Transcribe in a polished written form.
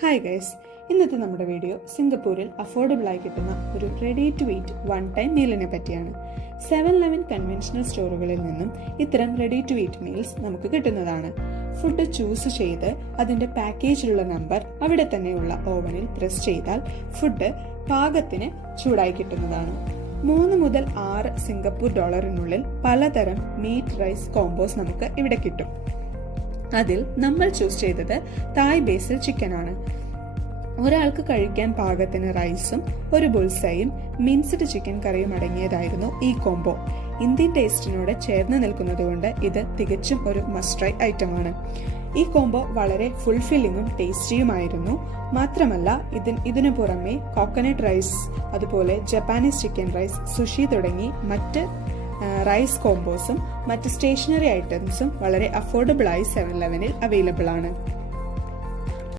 Hi guys, ഇന്നത്തെ നമ്മുടെ video സിംഗപ്പൂരിൽ അഫോർഡബിൾ ആയി കിട്ടുന്ന ഒരു ready to eat one time മീലിനെ പറ്റിയാണ്. 7-11 കൺവെൻഷണൽ സ്റ്റോറുകളിൽ നിന്നും ഇത്തരം റെഡി ടു ഈറ്റ് മീൽസ് നമുക്ക് കിട്ടുന്നതാണ്. ഫുഡ് ചൂസ് ചെയ്ത് അതിന്റെ പാക്കേജിലുള്ള നമ്പർ അവിടെ തന്നെയുള്ള ഓവനിൽ പ്രസ് ചെയ്താൽ ഫുഡ് പാകത്തിന് ചൂടായി കിട്ടുന്നതാണ്. 3 മുതൽ 6 സിംഗപ്പൂർ ഡോളറിനുള്ളിൽ പലതരം മീറ്റ് റൈസ് കോംബോസ് നമുക്ക് ഇവിടെ കിട്ടും. അതിൽ നമ്മൾ ചൂസ് ചെയ്തത് തായ് ബേസിൽ ചിക്കൻ ആണ്. ഒരാൾക്ക് കഴിക്കാൻ പാകത്തിന് റൈസും ഒരു ബുൾസയും മിൻസ്ഡ് ചിക്കൻ കറിയും അടങ്ങിയതായിരുന്നു ഈ കോംബോ. ഇന്ത്യൻ ടേസ്റ്റിനോട് ചേർന്ന് നിൽക്കുന്നതുകൊണ്ട് ഇത് തികച്ചും ഒരു മസ്റ്റ് ട്രൈ ഐറ്റമാണ്. ഈ കോംബോ വളരെ ഫുൾഫില്ലിങ്ങും ടേസ്റ്റിയുമായിരുന്നു. മാത്രമല്ല ഇതിനു പുറമെ കോക്കനട്ട് റൈസ്, അതുപോലെ ജപ്പാനീസ് ചിക്കൻ റൈസ്, സുഷി തുടങ്ങി മറ്റ് റൈസ് കോംബോസും മറ്റ് സ്റ്റേഷനറി ഐറ്റംസും വളരെ അഫോർഡബിൾ ആയി 7-11 അവൈലബിൾ ആണ്.